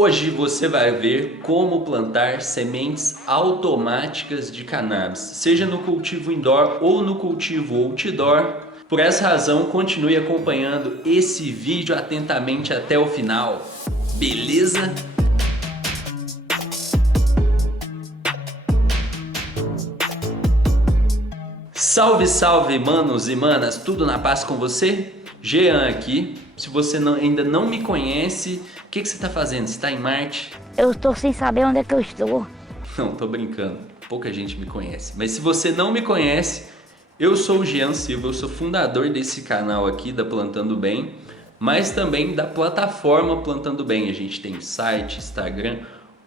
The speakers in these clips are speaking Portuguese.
Hoje você vai ver como plantar sementes automáticas de cannabis, seja no cultivo indoor ou no cultivo outdoor. Por essa razão, continue acompanhando esse vídeo atentamente até o final, beleza? Salve, salve, manos e manas, tudo na paz com você? Jean aqui. Se você ainda não me conhece, o que você está fazendo? Você está em Marte? Eu estou sem saber onde é que eu estou. Não, tô brincando. Pouca gente me conhece. Mas se você não me conhece, eu sou o Jean Silva, eu sou fundador desse canal aqui da Plantando Bem, mas também da plataforma Plantando Bem. A gente tem site, Instagram,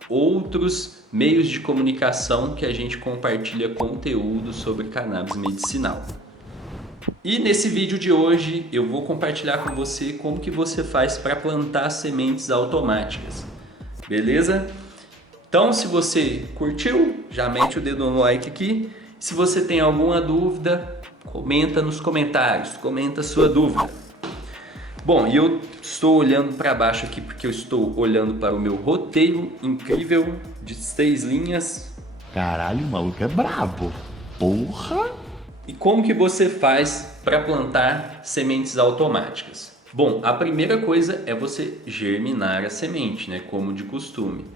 outros meios de comunicação que a gente compartilha conteúdo sobre cannabis medicinal. E nesse vídeo de hoje eu vou compartilhar com você como que você faz para plantar sementes automáticas, beleza? Então, se você curtiu, já mete o dedo no like aqui. Se você tem alguma dúvida, comenta nos comentários, comenta a sua dúvida. Bom, e eu estou olhando para baixo aqui porque eu estou olhando para o meu roteiro incrível de 6 linhas. Caralho, o maluco é brabo. Porra! E como que você faz para plantar sementes automáticas? Bom, a primeira coisa é você germinar a semente, né? Como de costume.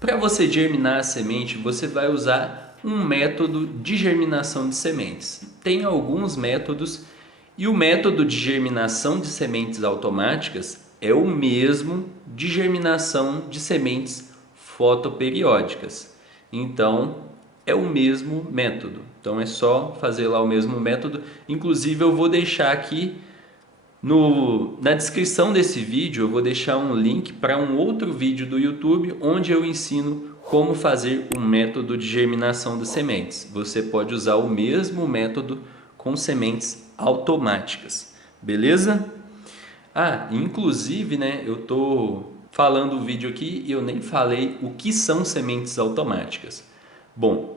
Para você germinar a semente, você vai usar um método de germinação de sementes. Tem alguns métodos e o método de germinação de sementes automáticas é o mesmo de germinação de sementes fotoperiódicas. Então, é o mesmo método. Então, é só fazer lá o mesmo método. Inclusive, eu vou deixar aqui na descrição desse vídeo, eu vou deixar um link para um outro vídeo do YouTube onde eu ensino como fazer o método de germinação de sementes. Você pode usar o mesmo método com sementes automáticas, beleza? Inclusive, né, eu tô falando o vídeo aqui e eu nem falei o que são sementes automáticas. Bom,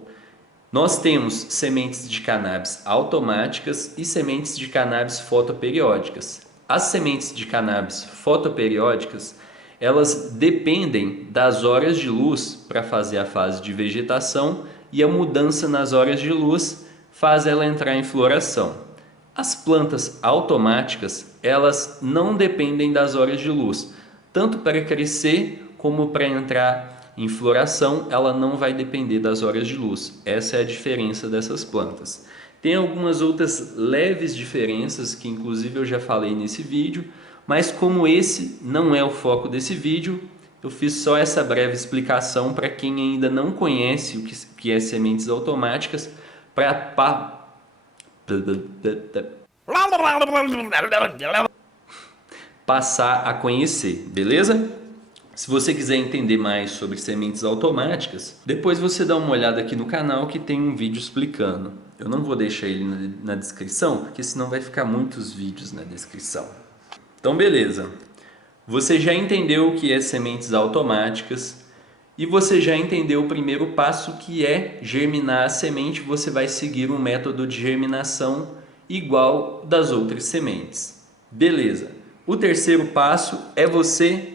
nós temos sementes de cannabis automáticas e sementes de cannabis fotoperiódicas. As sementes de cannabis fotoperiódicas, elas dependem das horas de luz para fazer a fase de vegetação e a mudança nas horas de luz faz ela entrar em floração. As plantas automáticas, elas não dependem das horas de luz, tanto para crescer como para entrar em floração, ela não vai depender das horas de luz. Essa é a diferença dessas plantas. Tem algumas outras leves diferenças que inclusive eu já falei nesse vídeo, mas como esse não é o foco desse vídeo, eu fiz só essa breve explicação para quem ainda não conhece o que é sementes automáticas, para passar a conhecer, beleza? Se você quiser entender mais sobre sementes automáticas, depois você dá uma olhada aqui no canal que tem um vídeo explicando. Eu não vou deixar ele na descrição, porque senão vai ficar muitos vídeos na descrição. Então beleza, você já entendeu o que é sementes automáticas e você já entendeu o primeiro passo, que é germinar a semente. Você vai seguir um método de germinação igual das outras sementes. Beleza, o terceiro passo é você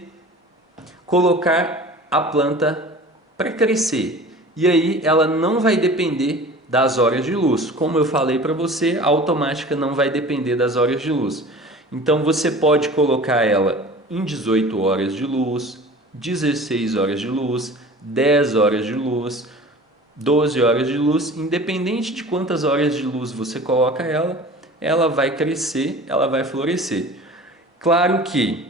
colocar a planta para crescer. E aí ela não vai depender das horas de luz. Como eu falei para você, a automática não vai depender das horas de luz. Então você pode colocar ela em 18 horas de luz, 16 horas de luz, 10 horas de luz, 12 horas de luz. Independente de quantas horas de luz você coloca ela vai crescer, ela vai florescer. Claro que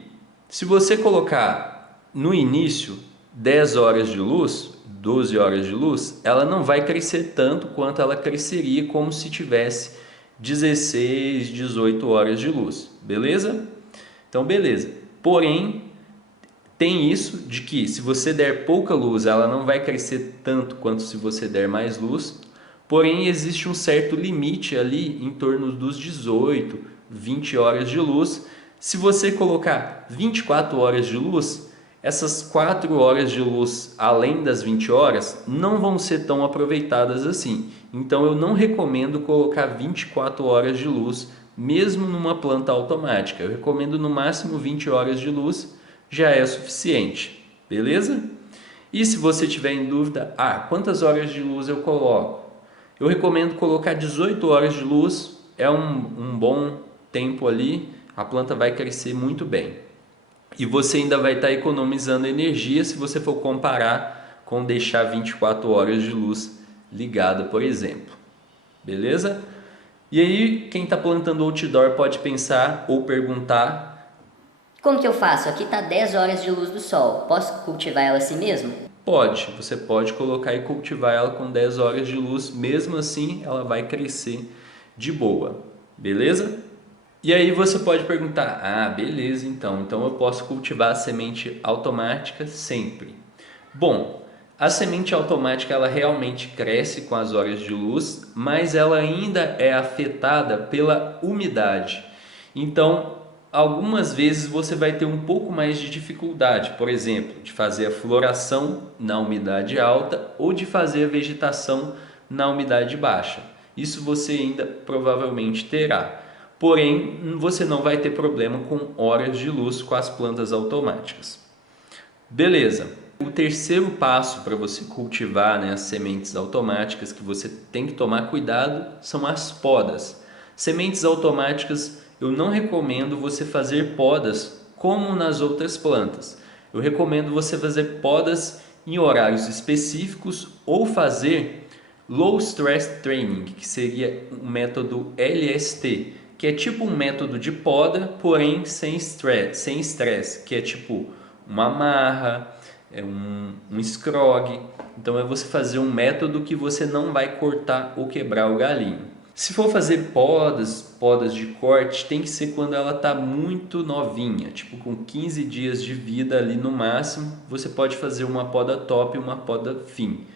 se você colocar no início 10 horas de luz, 12 horas de luz, ela não vai crescer tanto quanto ela cresceria como se tivesse 16, 18 horas de luz, beleza? Então beleza, porém tem isso de que se você der pouca luz, ela não vai crescer tanto quanto se você der mais luz, porém existe um certo limite ali em torno dos 18, 20 horas de luz. Se você colocar 24 horas de luz, essas 4 horas de luz, além das 20 horas, não vão ser tão aproveitadas assim. Então eu não recomendo colocar 24 horas de luz, mesmo numa planta automática. Eu recomendo no máximo 20 horas de luz, já é suficiente. beleza? E se você tiver em dúvida, quantas horas de luz eu coloco? Eu recomendo colocar 18 horas de luz, é um bom tempo ali, a planta vai crescer muito bem. E você ainda vai estar economizando energia se você for comparar com deixar 24 horas de luz ligada, por exemplo. Beleza? E aí, quem está plantando outdoor pode pensar ou perguntar: como que eu faço? Aqui está 10 horas de luz do sol. Posso cultivar ela assim mesmo? Pode, você pode colocar e cultivar ela com 10 horas de luz, mesmo assim ela vai crescer de boa. Beleza? E aí você pode perguntar: beleza, então eu posso cultivar a semente automática sempre. Bom, a semente automática ela realmente cresce com as horas de luz, mas ela ainda é afetada pela umidade. Então, algumas vezes você vai ter um pouco mais de dificuldade, por exemplo, de fazer a floração na umidade alta ou de fazer a vegetação na umidade baixa. Isso você ainda provavelmente terá. Porém, você não vai ter problema com horas de luz com as plantas automáticas. Beleza. O terceiro passo para você cultivar, as sementes automáticas que você tem que tomar cuidado são as podas. Sementes automáticas eu não recomendo você fazer podas como nas outras plantas. Eu recomendo você fazer podas em horários específicos ou fazer Low Stress Training, que seria um método LST, que é tipo um método de poda, porém sem estresse, que é tipo uma amarra, um scrog. Então é você fazer um método que você não vai cortar ou quebrar o galinho. Se for fazer podas de corte, tem que ser quando ela está muito novinha, tipo com 15 dias de vida ali no máximo, você pode fazer uma poda top e uma poda fim.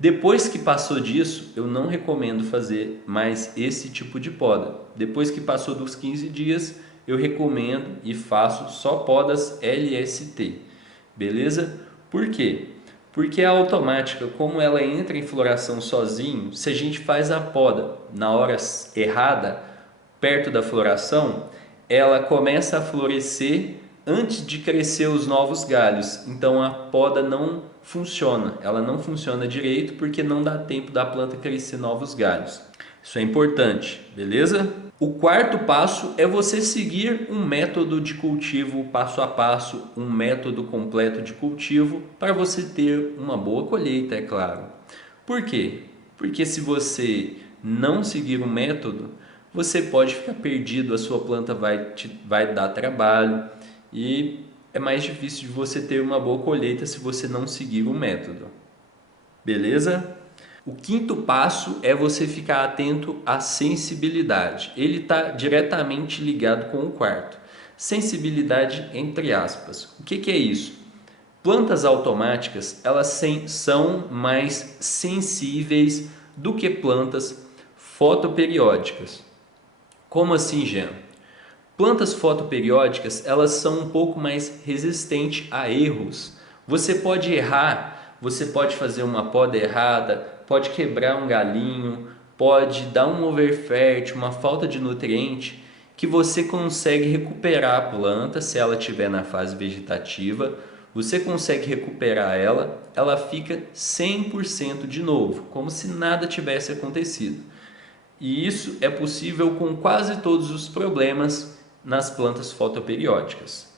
Depois que passou disso, eu não recomendo fazer mais esse tipo de poda. Depois que passou dos 15 dias, eu recomendo e faço só podas LST. Beleza? Por quê? Porque a automática, como ela entra em floração sozinho, se a gente faz a poda na hora errada, perto da floração, ela começa a florescer antes de crescer os novos galhos. Então a poda não funciona, ela não funciona direito porque não dá tempo da planta crescer novos galhos. Isso é importante, beleza? O quarto passo é você seguir um método de cultivo passo a passo, um método completo de cultivo para você ter uma boa colheita, é claro. Por quê? Porque se você não seguir o método, você pode ficar perdido, a sua planta vai dar trabalho e é mais difícil de você ter uma boa colheita se você não seguir o método. Beleza? O quinto passo é você ficar atento à sensibilidade. Ele está diretamente ligado com o quarto. Sensibilidade entre aspas. O que é isso? Plantas automáticas, elas são mais sensíveis do que plantas fotoperiódicas. Como assim, Jean? Plantas fotoperiódicas, elas são um pouco mais resistentes a erros. Você pode errar, você pode fazer uma poda errada, pode quebrar um galinho, pode dar um overfértil, uma falta de nutriente, que você consegue recuperar a planta se ela estiver na fase vegetativa. Você consegue recuperar ela, ela fica 100% de novo, como se nada tivesse acontecido. E isso é possível com quase todos os problemas nas plantas fotoperiódicas.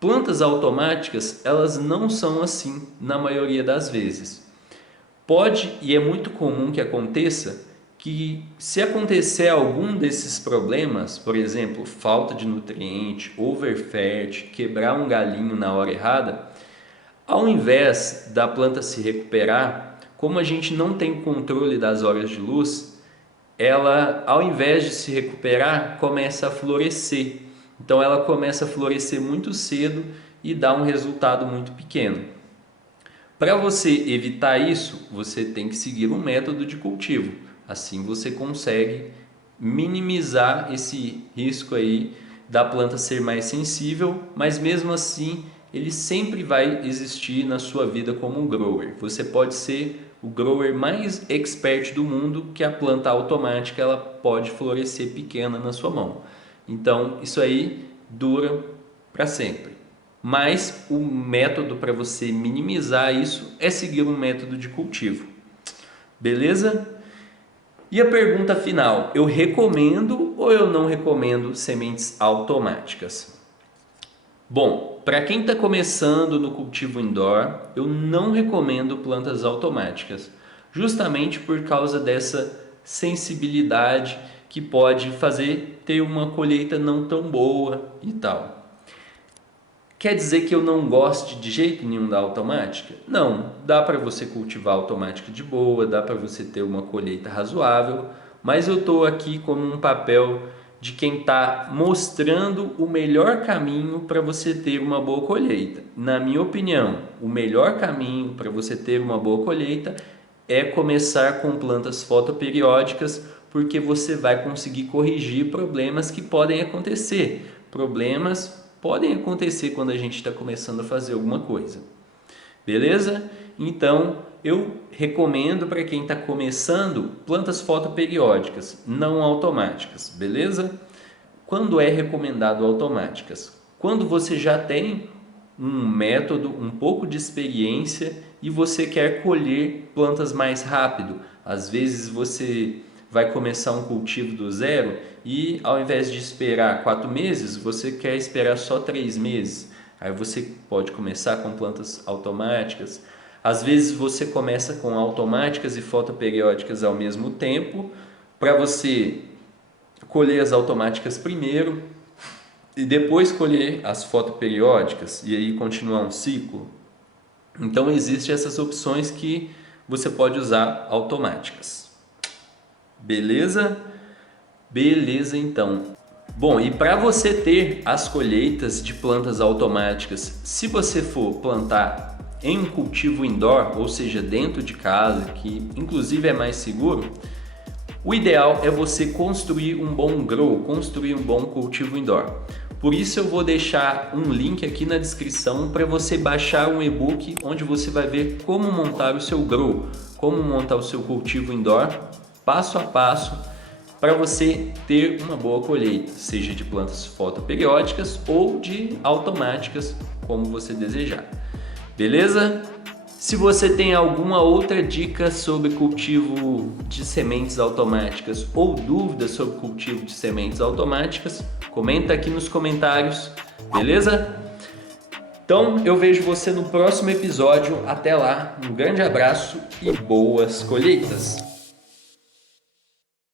Plantas automáticas, elas não são assim na maioria das vezes. Pode e é muito comum que aconteça que se acontecer algum desses problemas, por exemplo, falta de nutriente, overfert, quebrar um galinho na hora errada, ao invés da planta se recuperar, como a gente não tem controle das horas de luz, ela, ao invés de se recuperar, começa a florescer. Então ela começa a florescer muito cedo e dá um resultado muito pequeno. Para você evitar isso, você tem que seguir um método de cultivo. Assim você consegue minimizar esse risco aí da planta ser mais sensível, mas mesmo assim ele sempre vai existir na sua vida como um grower. Você pode ser o grower mais expert do mundo, que a planta automática ela pode florescer pequena na sua mão. Então isso aí dura para sempre. mas o método para você minimizar isso é seguir um método de cultivo. Beleza? E a pergunta final, eu recomendo ou eu não recomendo sementes automáticas? Bom, para quem está começando no cultivo indoor, eu não recomendo plantas automáticas, justamente por causa dessa sensibilidade que pode fazer ter uma colheita não tão boa e tal. Quer dizer que eu não goste de jeito nenhum da automática? Não, dá para você cultivar automática de boa, dá para você ter uma colheita razoável, mas eu estou aqui como um papel de quem está mostrando o melhor caminho para você ter uma boa colheita. Na minha opinião, o melhor caminho para você ter uma boa colheita é começar com plantas fotoperiódicas, porque você vai conseguir corrigir problemas que podem acontecer. Problemas podem acontecer quando a gente está começando a fazer alguma coisa. Beleza? Então, eu recomendo para quem está começando plantas fotoperiódicas, não automáticas. Beleza? Quando é recomendado automáticas? Quando você já tem um método, um pouco de experiência e você quer colher plantas mais rápido. Às vezes você vai começar um cultivo do zero e ao invés de esperar 4 meses, você quer esperar só 3 meses. Aí você pode começar com plantas automáticas. Às vezes você começa com automáticas e fotoperiódicas ao mesmo tempo, para você colher as automáticas primeiro e depois colher as fotoperiódicas e aí continuar um ciclo. Então existem essas opções que você pode usar automáticas. Beleza? Beleza então. Bom, e para você ter as colheitas de plantas automáticas, se você for plantar em um cultivo indoor, ou seja, dentro de casa, que inclusive é mais seguro, o ideal é você construir um bom grow, construir um bom cultivo indoor. Por isso eu vou deixar um link aqui na descrição para você baixar um e-book onde você vai ver como montar o seu grow, como montar o seu cultivo indoor, passo a passo, para você ter uma boa colheita, seja de plantas fotoperiódicas ou de automáticas, como você desejar. Beleza? Se você tem alguma outra dica sobre cultivo de sementes automáticas ou dúvidas sobre cultivo de sementes automáticas, comenta aqui nos comentários, beleza? Então eu vejo você no próximo episódio. Até lá, um grande abraço e boas colheitas!